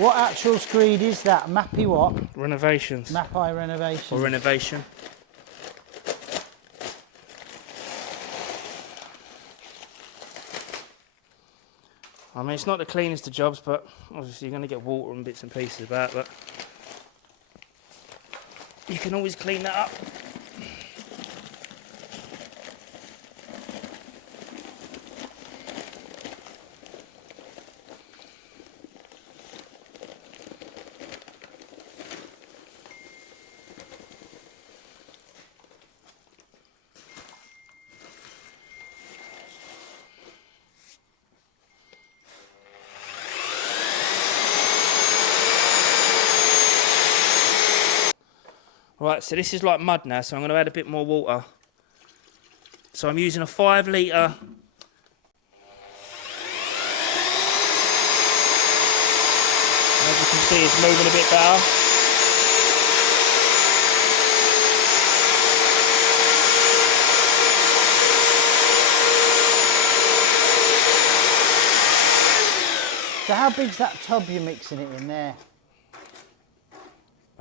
What actual screed is that? Mapei what? Renovations. Mapei Renovation. Or renovation. I mean, it's not the cleanest of jobs, but obviously you're going to get water and bits and pieces about, but you can always clean that up. Right, so this is like mud now, so I'm going to add a bit more water. So I'm using a 5 litre. As you can see, it's moving a bit better. So how big's that tub you're mixing it in there?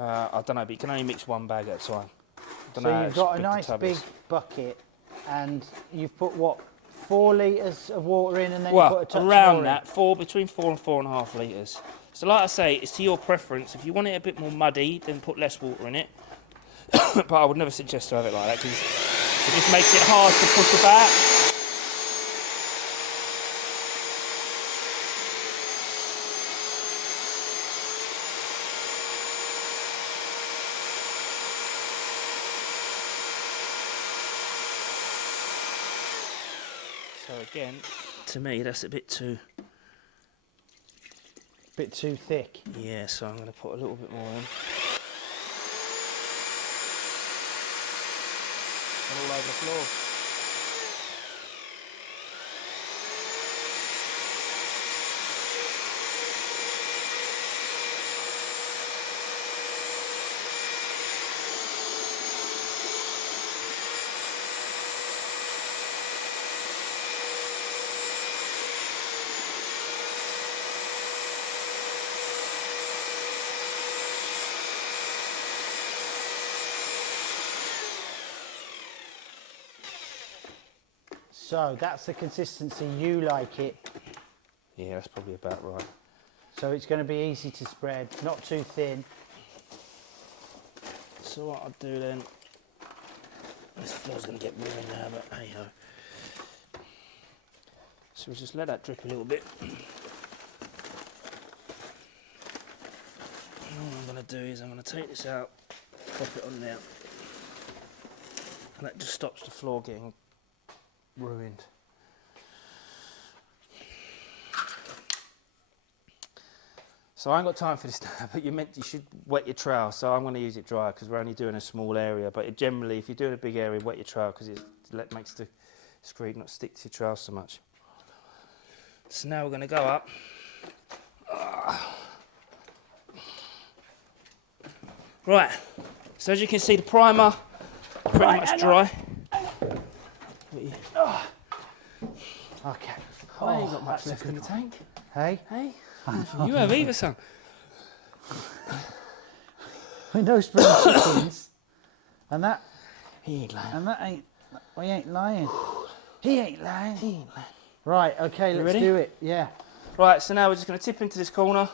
I don't know, but you can only mix one bag at a time. So you've got a nice big bucket, and you've put what, 4 litres of water in, and then you put a touch around more that, between 4 and 4.5 litres. So like I say, it's to your preference. If you want it a bit more muddy, then put less water in it. But I would never suggest to have it like that, because it just makes it hard to push about. So again, to me, that's a bit too thick. Yeah, so I'm going to put a little bit more in. And all over the floor. So that's the consistency you like it. Yeah, that's probably about right. So it's going to be easy to spread, not too thin. So what I'll do then, this floor's going to get ruined now, but hey ho. So we'll just let that drip a little bit. And all I'm going to do is I'm going to take this out, pop it on there, and that just stops the floor getting ruined. So I ain't got time for this now, but you should wet your trowel, so I'm going to use it dry because we're only doing a small area, but generally if you're doing a big area, wet your trowel because it makes the screed not stick to your trowel so much. So now we're going to go up. Right, so as you can see the primer pretty much dry. Okay. I ain't got much left in the tank. Hey? Hey? You have either, son. With no spring chickens. And that... He ain't lying. And that ain't... We ain't lying. He ain't lying. He ain't lying. Right, okay, let's do it. Yeah. Right, so now we're just going to tip into this corner.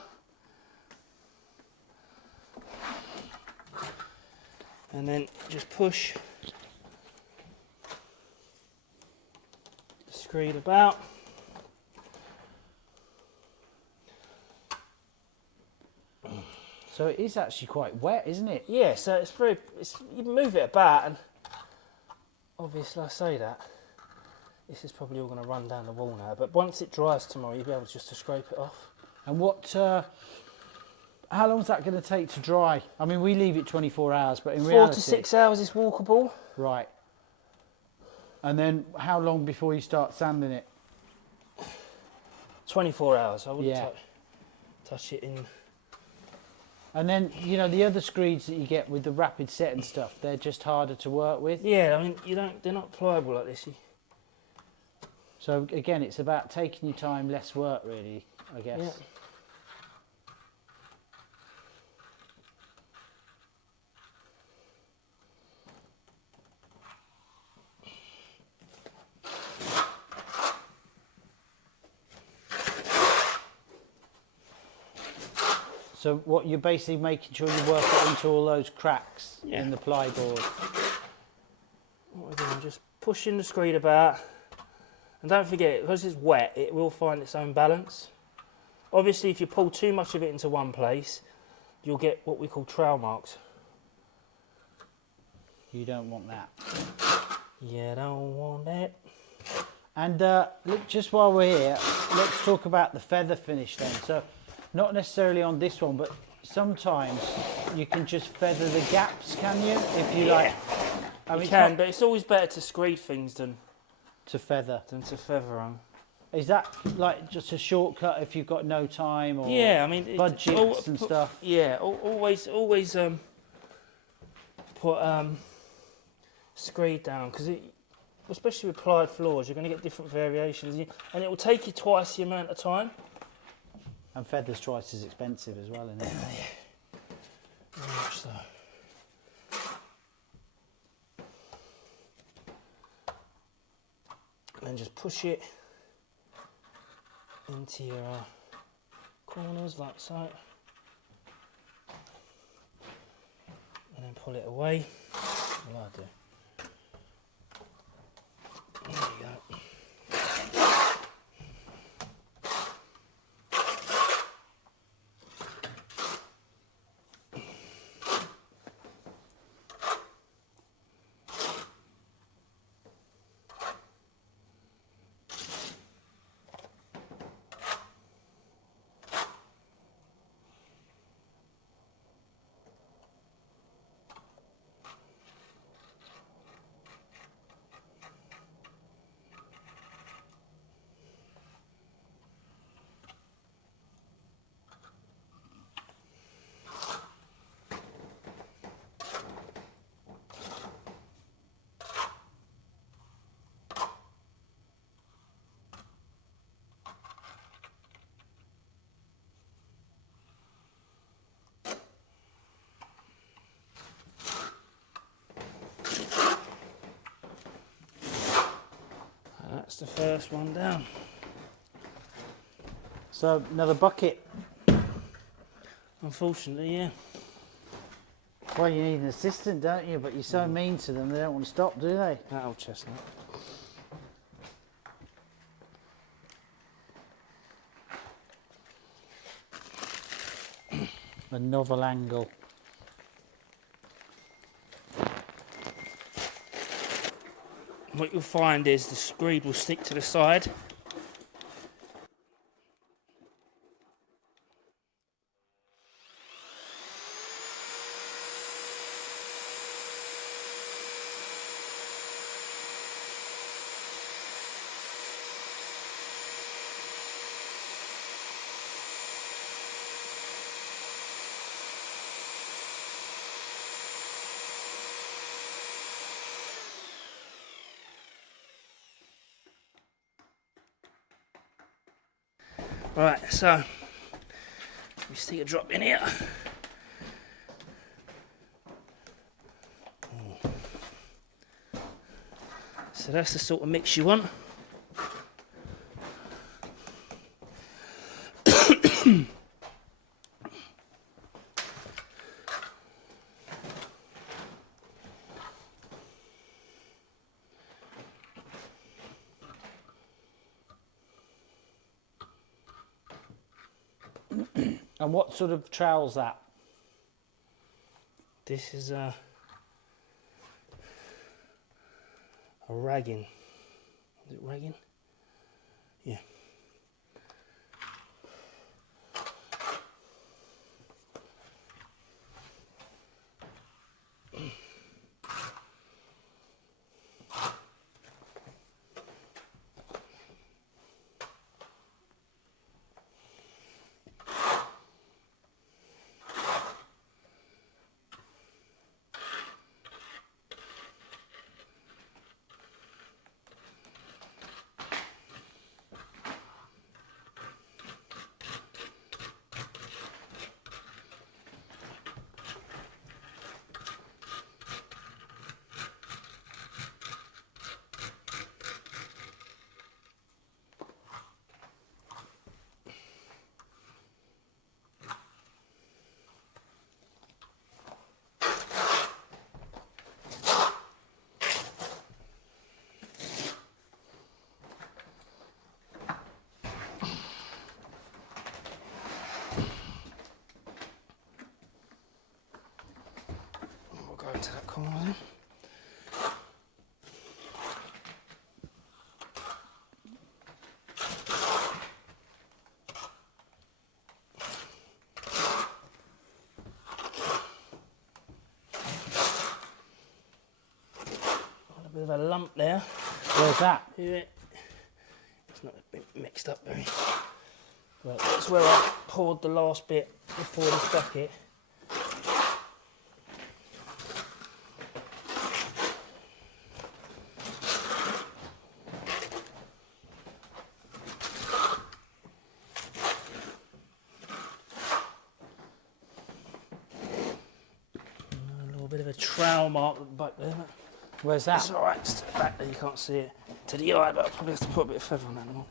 And then just push the screed about. So it is actually quite wet, isn't it? Yeah, so you move it about, and obviously I say that, this is probably all going to run down the wall now, but once it dries tomorrow, you'll be able just to scrape it off. And how long is that going to take to dry? I mean, we leave it 24 hours, but in reality... 4 to 6 hours is walkable. Right. And then how long before you start sanding it? 24 hours, I wouldn't touch it in... And then, you know, the other screeds that you get with the rapid set and stuff, they're just harder to work with. Yeah, I mean, they're not pliable like this. So again, it's about taking your time, less work really, I guess. Yeah. So what you're basically making sure you work it into all those cracks in the plyboard. What we're doing, I'm just pushing the screed about, and don't forget, because it's wet, it will find its own balance. Obviously, if you pull too much of it into one place, you'll get what we call trail marks. You don't want that. You don't want that. And look, just while we're here, let's talk about the feather finish then. So, not necessarily on this one, but sometimes you can just feather the gaps, can you? If you like. I mean, you can, but it's always better to screed things than to feather. Them. Is that like just a shortcut if you've got no time or I mean, budgets and stuff? Yeah, always put screed down, because especially with plied floors, you're going to get different variations, and it will take you twice the amount of time. And feather's twice as expensive as well, isn't it? Very much so. And then just push it into your corners like so, and then pull it away. Well, I do. There you go. That's the first one down. So another bucket. Unfortunately, yeah. Well, you need an assistant, don't you? But you're so mean to them, they don't want to stop, do they? That old chestnut. A novel angle. What you'll find is the screed will stick to the side. Right, so we stick a drop in here. So that's the sort of mix you want. And what sort of trowel's that? This is a ragging. Is it ragging? Yeah. corner. Got a bit of a lump there. Where's that? Yeah. It's not a bit mixed up very. Right, that's where I poured the last bit before this bucket. A little bit of a trowel mark at the back there. Where's that? That's alright, it's to the back there, you can't see it to the eye, but I'll probably have to put a bit of feather on that more.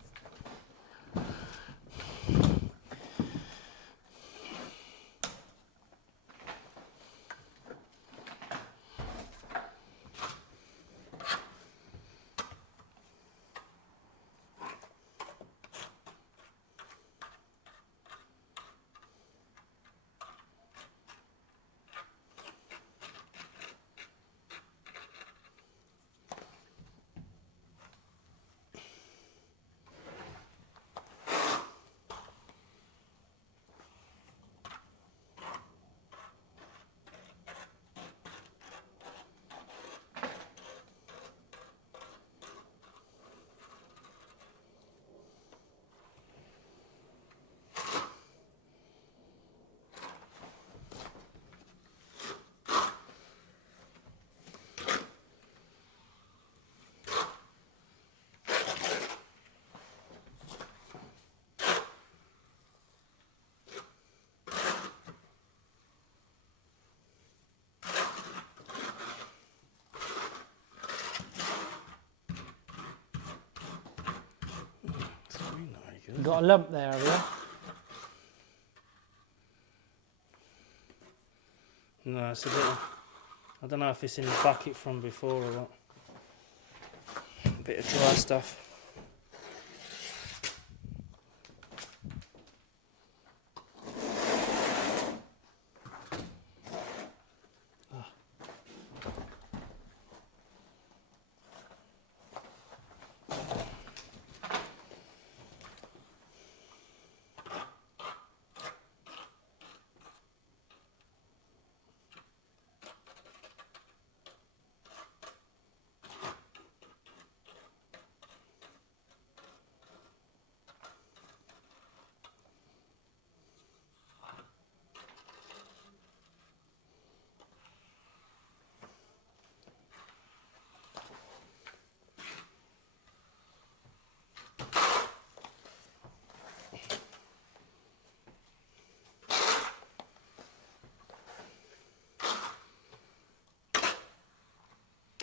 You got a lump there, have you? No, it's a bit. I don't know if it's in the bucket from before or what. A bit of dry stuff.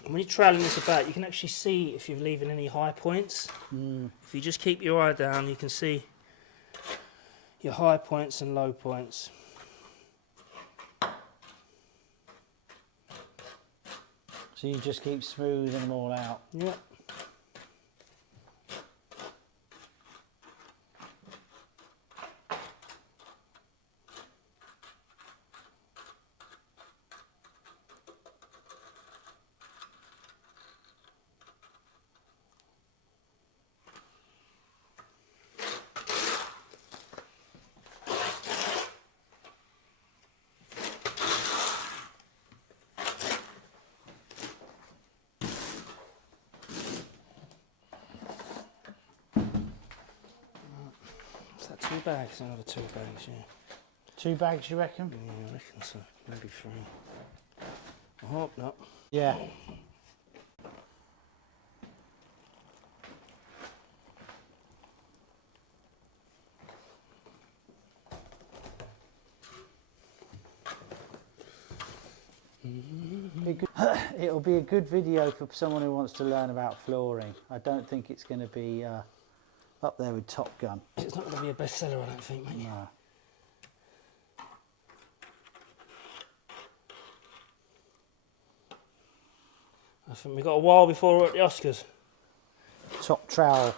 When you're troweling this about, you can actually see if you're leaving any high points. If you just keep your eye down, you can see your high points and low points. So you just keep smoothing them all out. Yeah. Is that 2 bags? Another 2 bags, yeah. 2 bags, you reckon? Yeah, I reckon so. Maybe 3. I hope not. Yeah. It'll be a good video for someone who wants to learn about flooring. I don't think it's going to be up there with Top Gun. It's not going to be a bestseller, I don't think, mate. No. I think we've got a while before we're at the Oscars. Top trowel.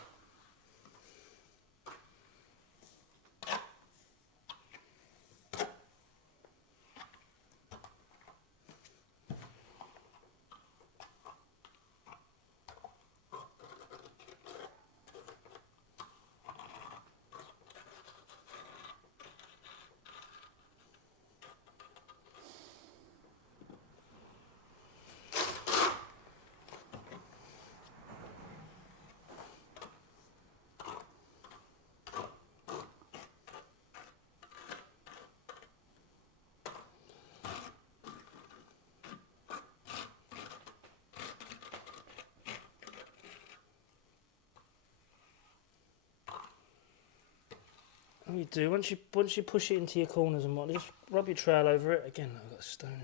What you do, once you push it into your corners and what, just rub your trowel over it. Again, I've got a stone in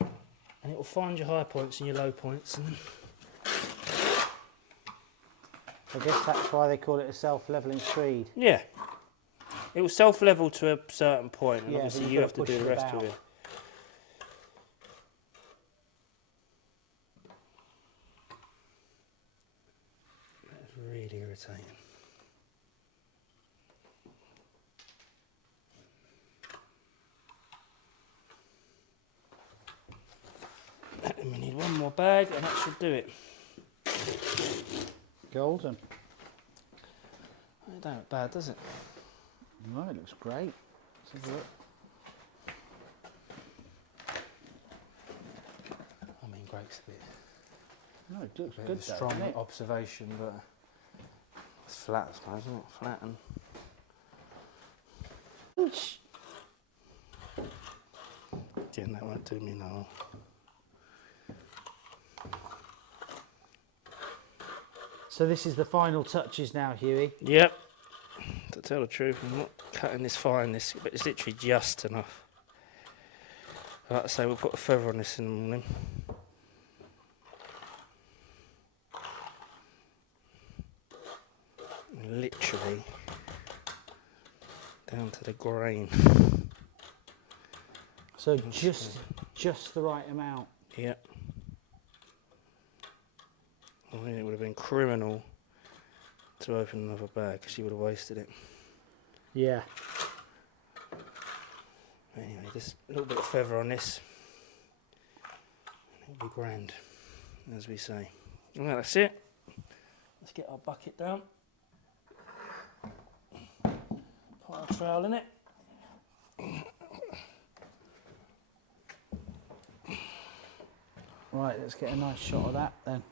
here. And it will find your high points and your low points. And I guess that's why they call it a self-leveling screed. yeah. It will self-level to a certain point, and Yeah, obviously but you have to push do the it rest about. of it. That's really irritating. And we need one more bag, and that should do it. Golden. It don't look bad, does it? No, it looks great. Let's have a look. I mean, great's a bit, No, it looks bit good. of a strong Doesn't it? observation, but it's flat, I suppose, isn't it? Flat and again, that won't do me no. So this is the final touches now, Hughie. Yep. To tell the truth, I'm not cutting this fine, but it's literally just enough. Like I say, we'll put a feather on this in the morning. Literally down to the grain. So just the right amount. Yep. I mean, it would have been criminal to open another bag because you would have wasted it. Yeah. Anyway, just a little bit of feather on this, and it'll be grand, as we say. Well, that's it. Let's get our bucket down. Put our trowel in it. Right, let's get a nice shot of that then.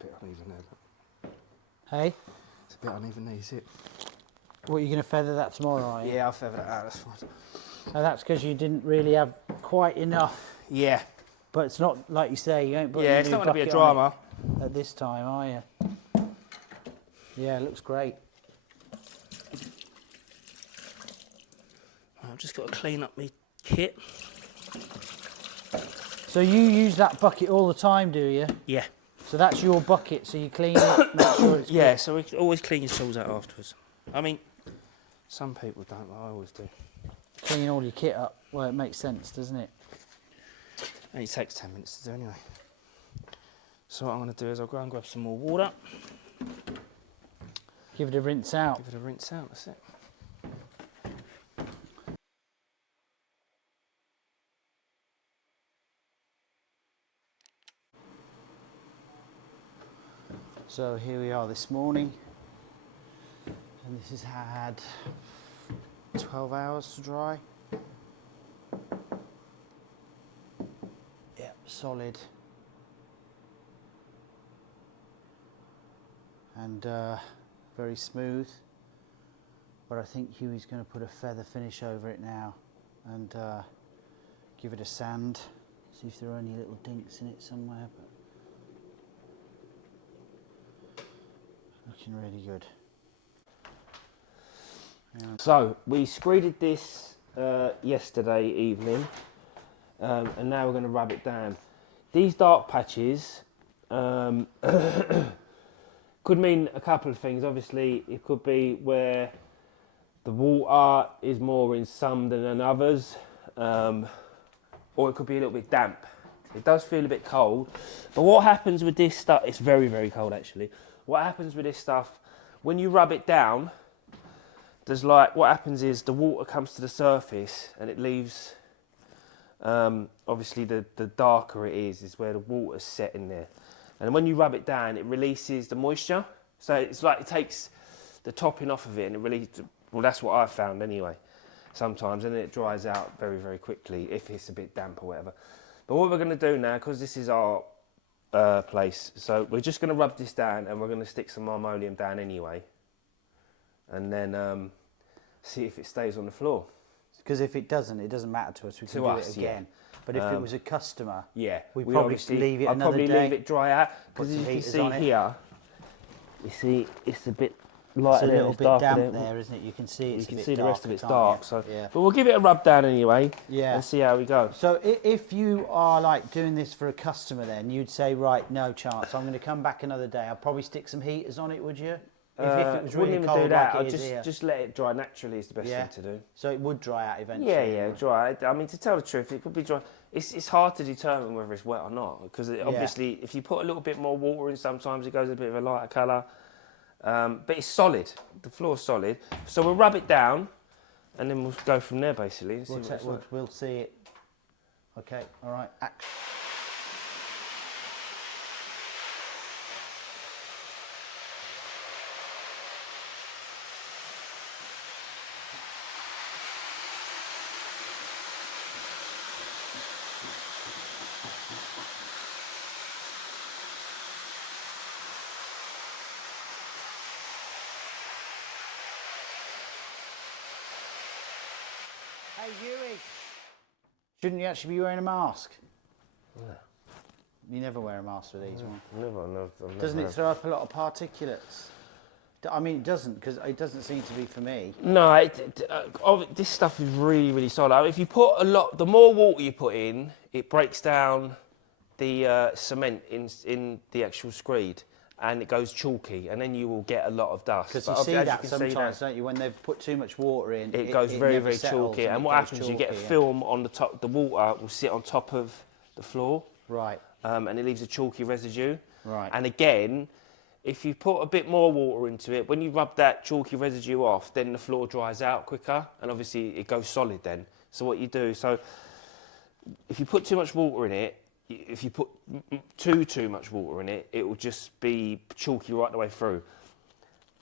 It's a bit uneven there, but Hey, it's a bit uneven there, you see it? what, are you going to feather that tomorrow, are you? Yeah, I'll feather that out, that's fine. And that's because you didn't really have quite enough. Yeah. But it's not, like you say, you ain't put Yeah, a it's new not going to be a bucket on drama. it at this time, are you? Yeah, it looks great. I've just got to clean up my kit. So you use that bucket all the time, do you? Yeah. So that's your bucket, so you clean it, make sure it's Yeah, good. so we can always clean your tools out afterwards. I mean, some people don't, but I always do. Clean all your kit up. Well, it makes sense, doesn't it? Only takes 10 minutes to do anyway. So what I'm going to do is I'll go and grab some more water. Give it a rinse out. Give it a rinse out, that's it. So here we are this morning, and this has had 12 hours to dry. Yep, solid. And very smooth. But I think Hughie's going to put a feather finish over it now and give it a sand. See if there are any little dinks in it somewhere. But looking really good. So we screeded this yesterday evening, and now we're going to rub it down. These dark patches could mean a couple of things. Obviously, it could be where the water is more in some than in others, or it could be a little bit damp. It does feel a bit cold, but what happens with this stuff, it's very, very cold actually. What happens with this stuff, when you rub it down, there's like, what happens is the water comes to the surface and it leaves, obviously the darker it is where the water's set in there. And when you rub it down, it releases the moisture. So it's like it takes the topping off of it and it releases, well, that's what I've found anyway, sometimes, and then it dries out very, very quickly if it's a bit damp or whatever. But what we're going to do now, because this is our place, so we're just going to rub this down and we're going to stick some marmoleum down anyway, and then see if it stays on the floor. Because if it doesn't matter to us. We can do it again. Yeah. But if it was a customer, yeah, we'd probably leave it I'd another probably day. leave it dry out, Put because some as you can heaters see on it. here, You see, it's a bit It's lighter a there, little it's bit darker damp there. there, isn't it? You can see it's You can a bit see the rest of darker, it's can't dark. you? So, Yeah. but we'll give it a rub down anyway. Yeah. And see how we go. So if you are like doing this for a customer, then you'd say, right, no chance. I'm going to come back another day. I'll probably stick some heaters on it, would you? If it was really wouldn't even cold do that. like I'd it is here. just let it dry naturally is the best Yeah. thing to do. So it would dry out eventually. Yeah, dry. I mean, to tell the truth, it could be dry. It's hard to determine whether it's wet or not because obviously, if you put a little bit more water in, sometimes it goes a bit of a lighter colour. But it's solid. The floor's solid. So we'll rub it down, and then we'll go from there basically. And We'll see it. Okay. All right. Hey, Hughie. Shouldn't you actually be wearing a mask? Yeah. You never wear a mask with these ones. Never. Doesn't it throw up a lot of particulates? I mean, it doesn't, because it doesn't seem to be for me. No, this stuff is really, really solid. If you put the more water you put in, it breaks down the cement in the actual screed, and it goes chalky, and then you will get a lot of dust. Because you see that sometimes, don't you? When they've put too much water in, it goes very, never very settles chalky. And what happens, chalky, you get a film on the top. The water will sit on top of the floor, right? And it leaves a chalky residue. Right. And again, if you put a bit more water into it, when you rub that chalky residue off, then the floor dries out quicker, and obviously it goes solid then. So what you do, if you put too much water in it, if you put too much water in it, it will just be chalky right the way through.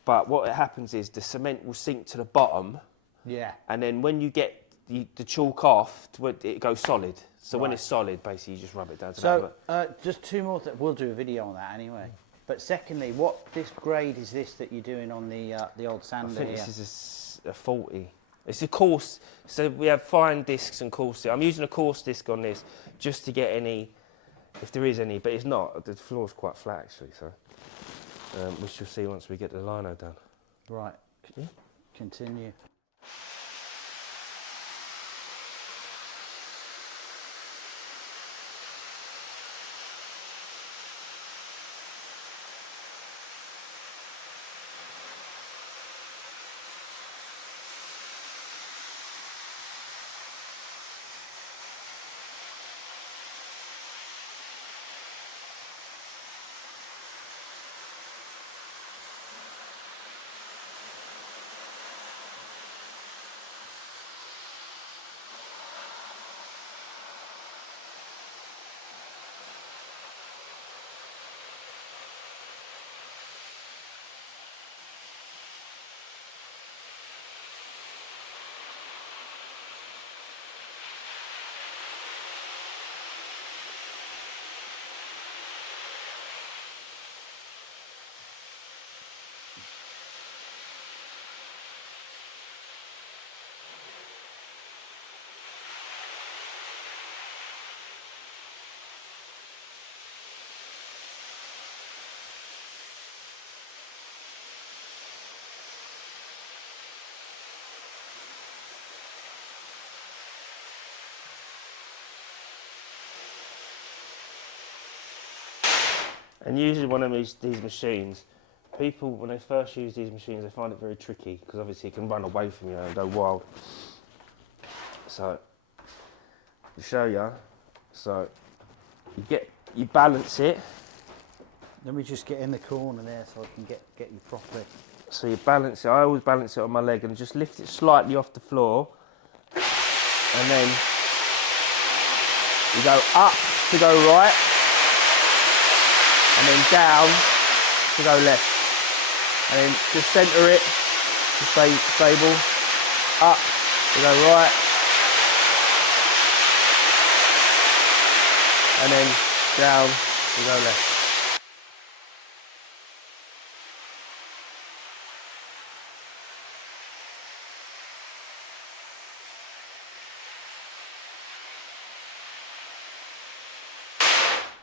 But what happens is the cement will sink to the bottom. Yeah. And then when you get the chalk off, it goes solid. So when Right. it's solid, basically you just rub it down to So that. just two more. We'll do a video on that anyway. But secondly, what this grade is this that you're doing on the old sander I think here? this is a 40. It's a coarse, so we have fine discs and coarse discs. I'm using a coarse disc on this just to get any, if there is any, but it's not. The floor's quite flat actually, so we shall see once we get the lino done. Right. Continue. And usually one of these machines, people, when they first use these machines, they find it very tricky because obviously it can run away from you and go wild. So, to show you, so you balance it. Let me just get in the corner there so I can get you properly. So you balance it, I always balance it on my leg and just lift it slightly off the floor. And then you go up to go right. And then down to go left. And then just centre it to stay stable. Up to go right. And then down to go left.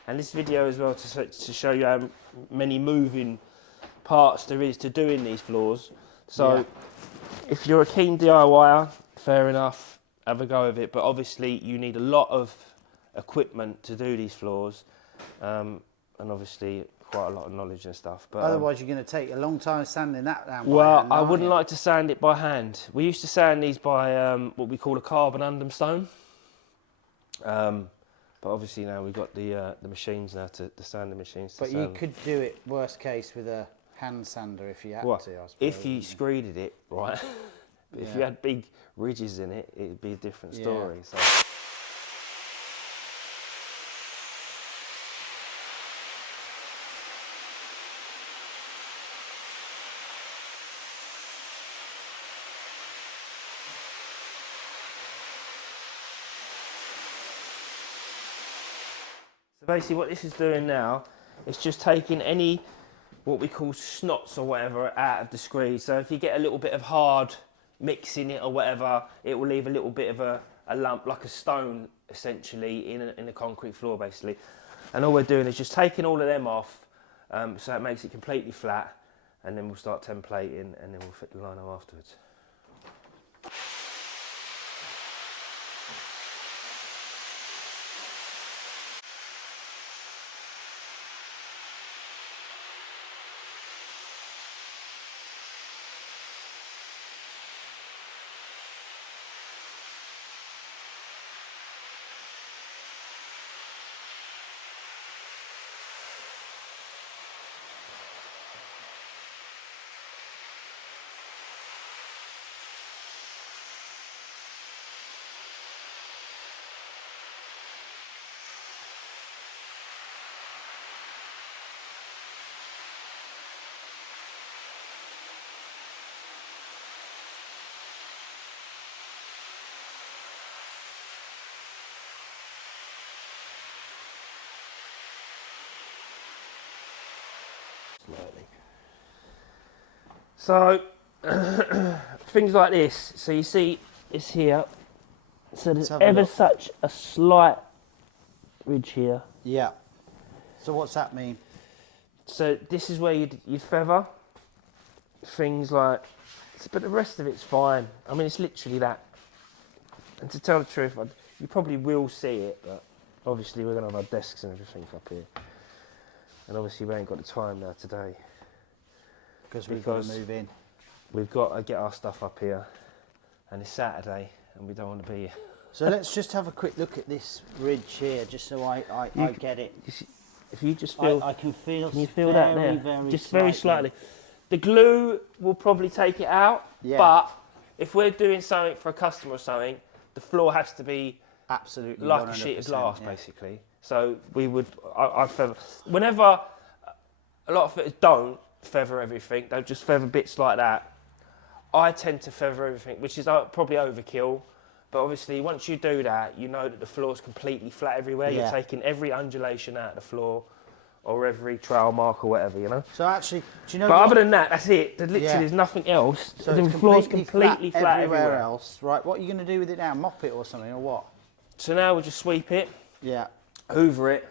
And this video as well to show you how many moving parts there is to doing these floors. So Yeah. if you're a keen DIYer, fair enough, have a go of it. But obviously you need a lot of equipment to do these floors, and obviously quite a lot of knowledge and stuff. But Otherwise, you're going to take a long time sanding that down. well, by hand, I aren't wouldn't you? like to sand it by hand. We used to sand these by what we call a carbon understone. But obviously now we've got the machines now the sanding machines. To But sand. you could do it worst case with a hand sander if you had Well, to. I suppose, if you wouldn't screeded it right, but if you Yeah. had big ridges in it, it'd be a different Yeah. story. So. So basically what this is doing now, it's just taking any, what we call snots or whatever out of the screed. So if you get a little bit of hard mixing it or whatever, it will leave a little bit of a lump, like a stone essentially, in a concrete floor basically. And all we're doing is just taking all of them off, so it makes it completely flat, and then we'll start templating and then we'll fit the lino afterwards. So things like this. So you see it's here. So there's have a ever look. such a slight ridge here. Yeah. So what's that mean? So this is where you'd feather things like, but the rest of it's fine. I mean, it's literally that. And to tell the truth, you probably will see it, but obviously we're going to have our desks and everything up here. And obviously we ain't got the time now today. Because we've got to Because- move in. We've got to get our stuff up here, and it's Saturday, and we don't want to be here. So let's just have a quick look at this ridge here, just so I get it. You see, if you just feel, I can feel. can you feel that there? Very Just very slightly. The glue will probably take it out, Yeah. but if we're doing something for a customer or something, the floor has to be Absolutely. like a sheet of 100%, glass, yeah. basically. So we would, I'd feather. Whenever a lot of fitters don't feather everything, they'll just feather bits like that. I tend to feather everything, which is probably overkill. But obviously, once you do that, you know that the floor's completely flat everywhere. Yeah. You're taking every undulation out of the floor, or every trail mark or whatever, you know. So actually, do you know But what? other than that, that's it. There's literally Yeah. there's nothing else. So the it's floor's completely completely flat everywhere. else. Right, what are you going to do with it now? Mop it or something, or what? So now we'll just sweep it, Yeah. hoover it,